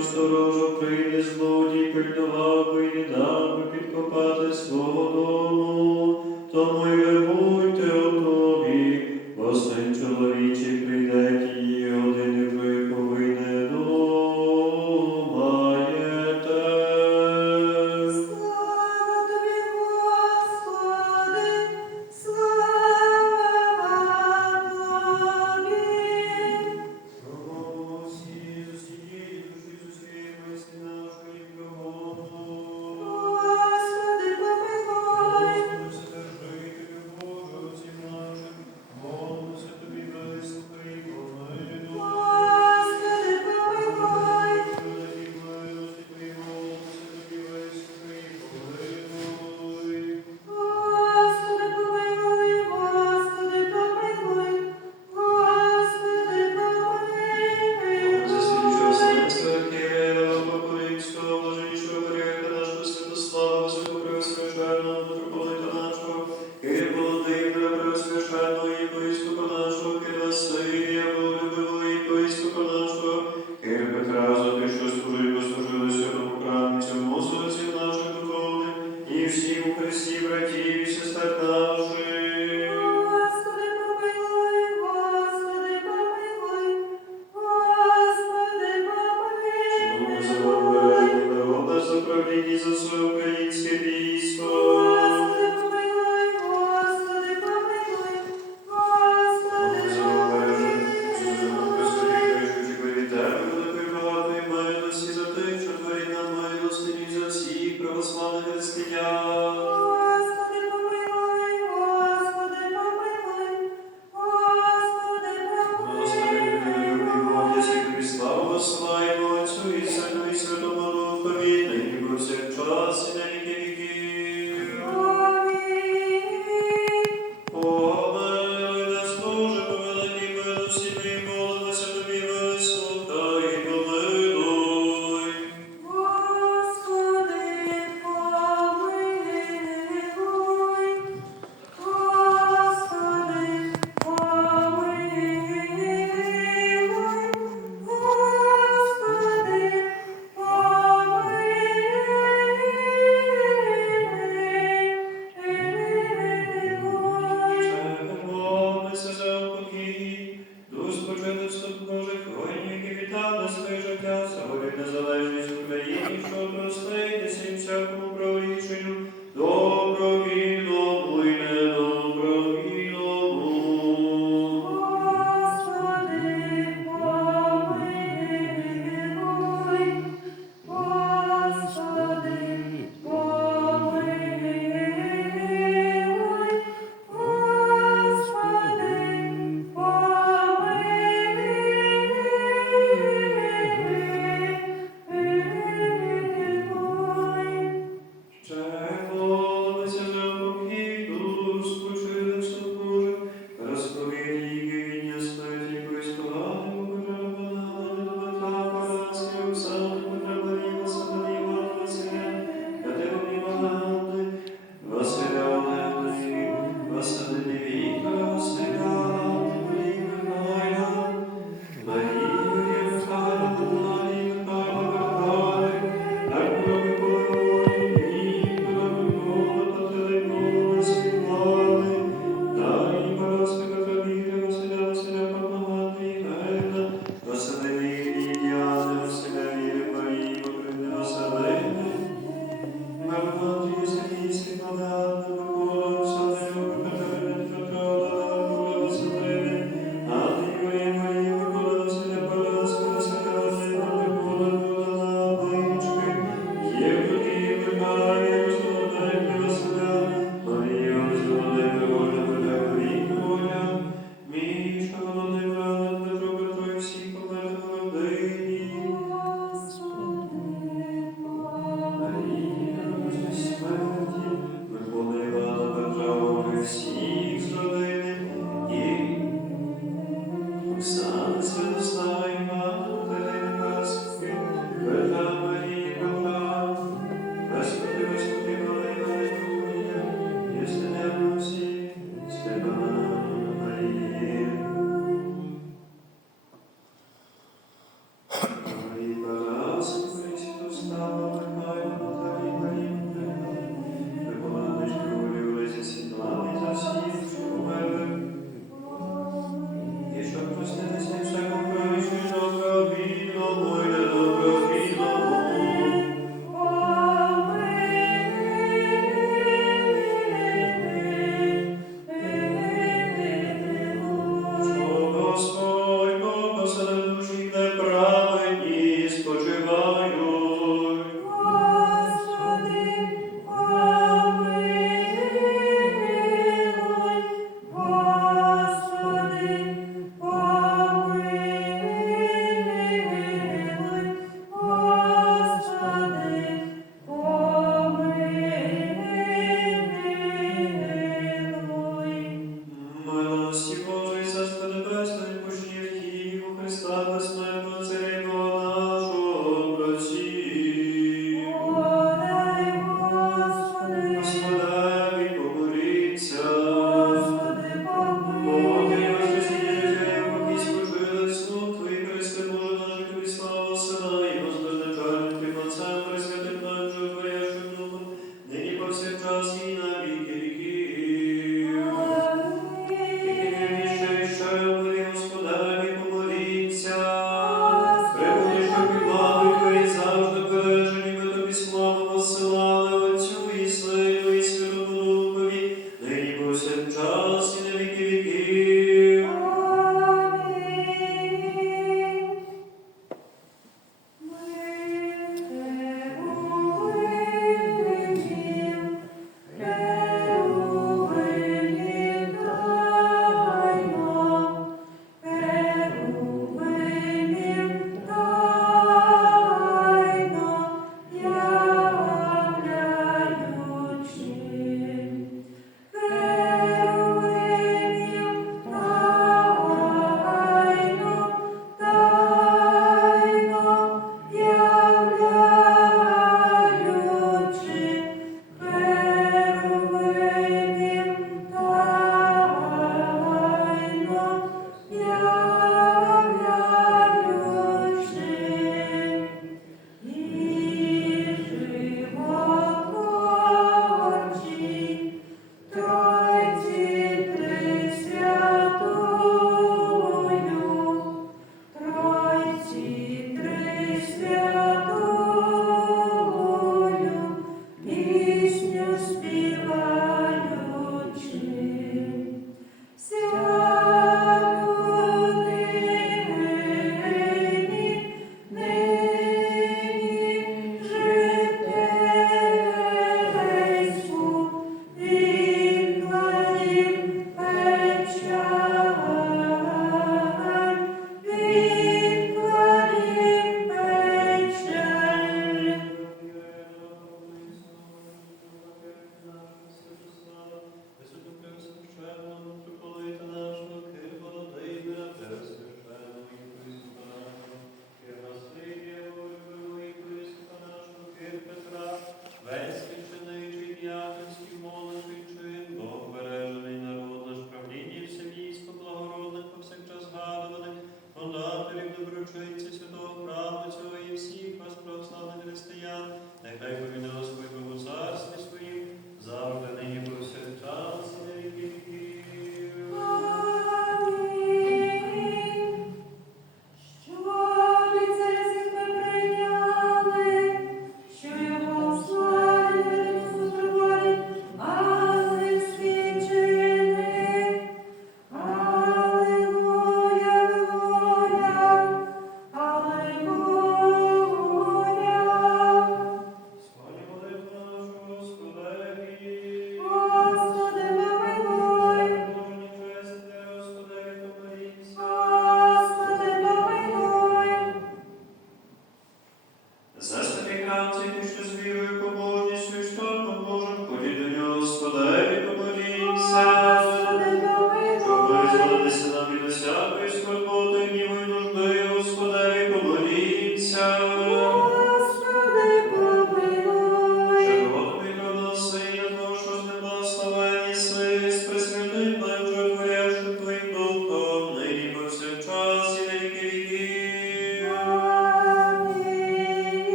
сторожу прийде злодій, пильнував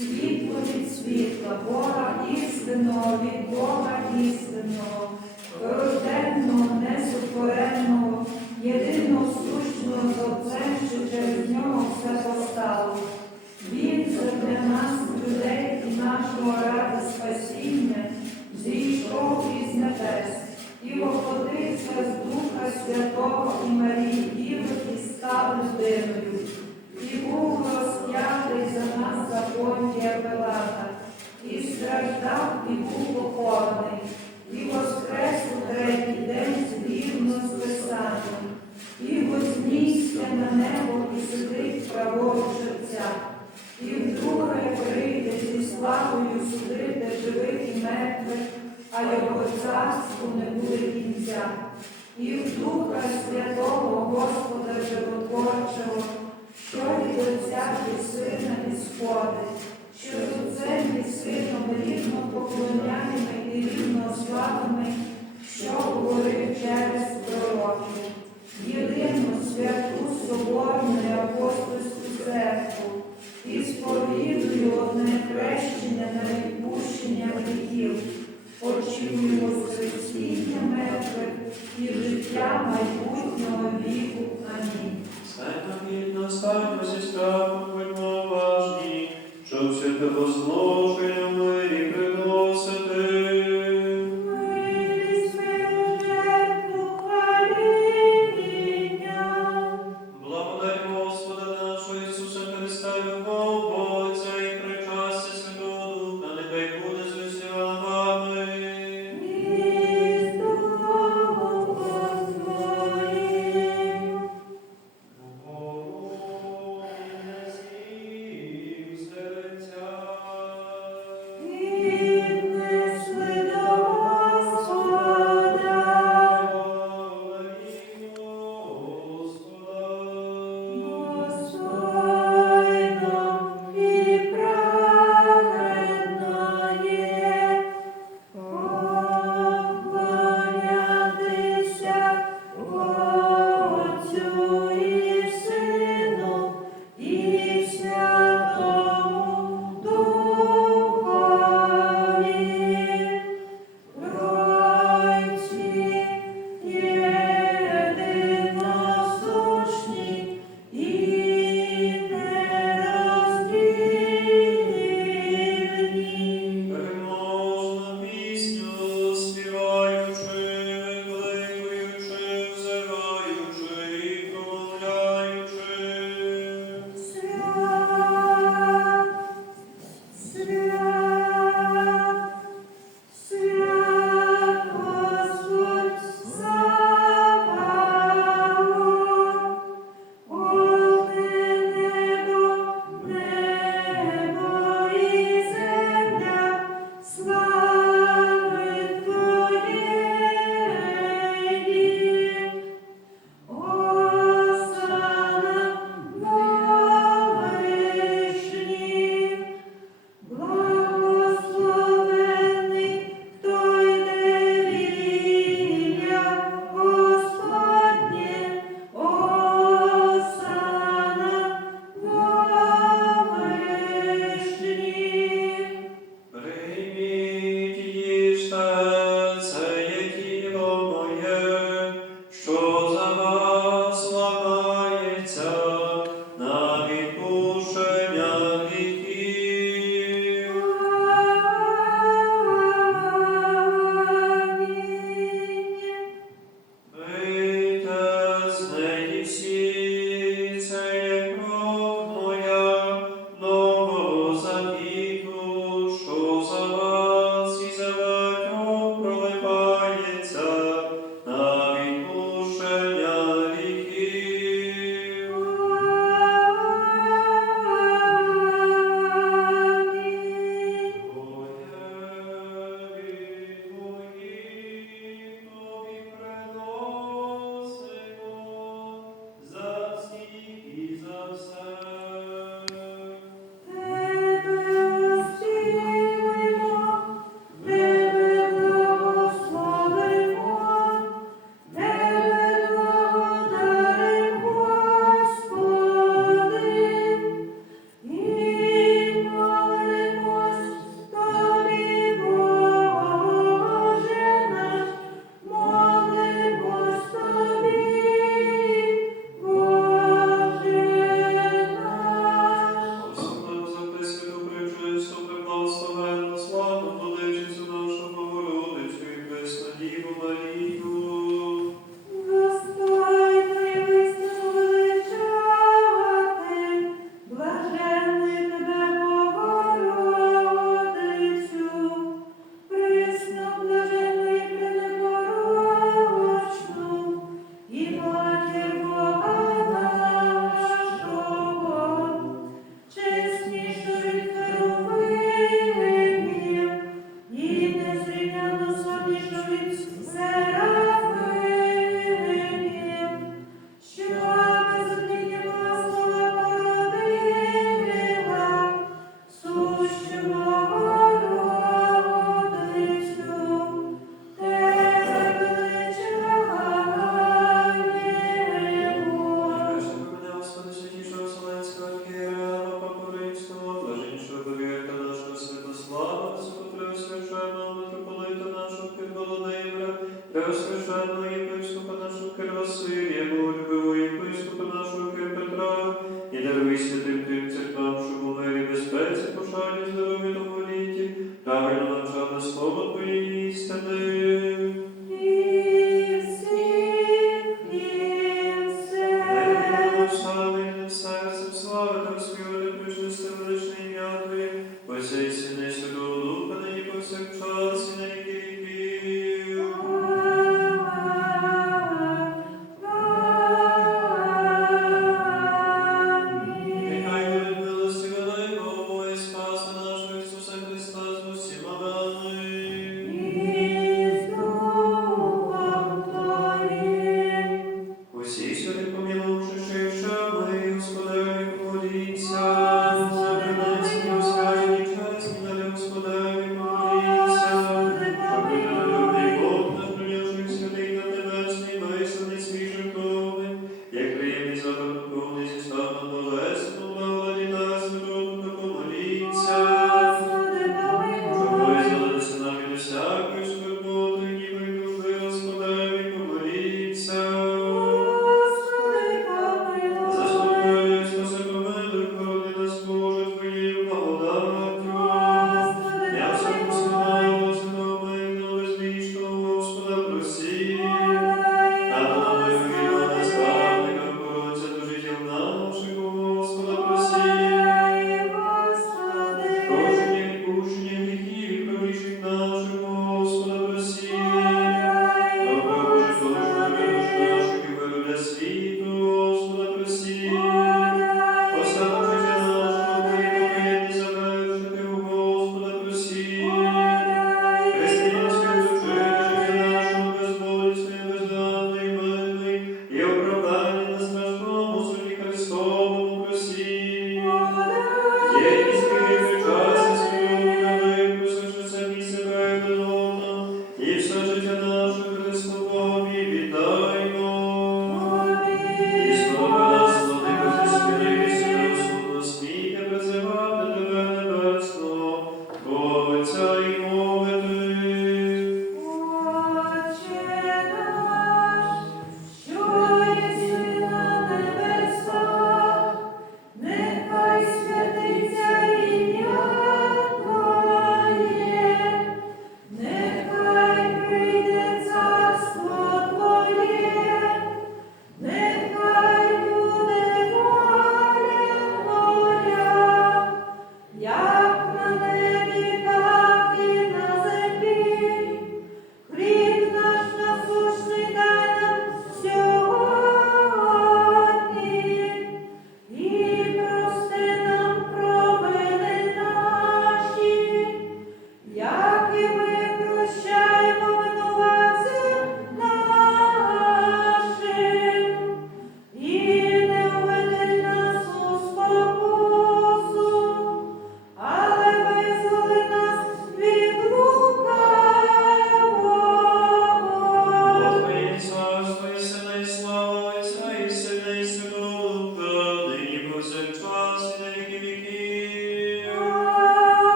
світло від світла, Бога істинного від Бога істинного, рожденного, несотвореного, єдиного сущного з Отцем, що через нього все постало. Він для нас, людей і нашого ради спасіння, зійшов із небес. І воплотився з Духа Святого і Марії за Понтія Пилата, і страждав, і був похований, і воскрес у третій день згідно з Писанням, і вознісся на небо і сидить праворуч Отця. І вдруге прийде зі славою судити живих і мертвих, а його царству не буде кінця. І в Духа Святого Господа Животворчого, що від Отця і Сина і сходить, що з Отцем і Сином рівно поклоняємо і рівно славами, що говорив через пророків. Єдину святу соборну і апостольську церкву і сповідую одне хрещення на відпущення гріхів, очікую воскресіння мертвих і життя майбутнього віку. Амінь. Стань гідно, стань зі страхом, будьмо уважні, щоб святого зложення епископа нашого Кирвасилія, Боголюбивого єпископа нашого Кирпетра, і даруй святим тим церквам, що були в безпеці, пошані здоров'я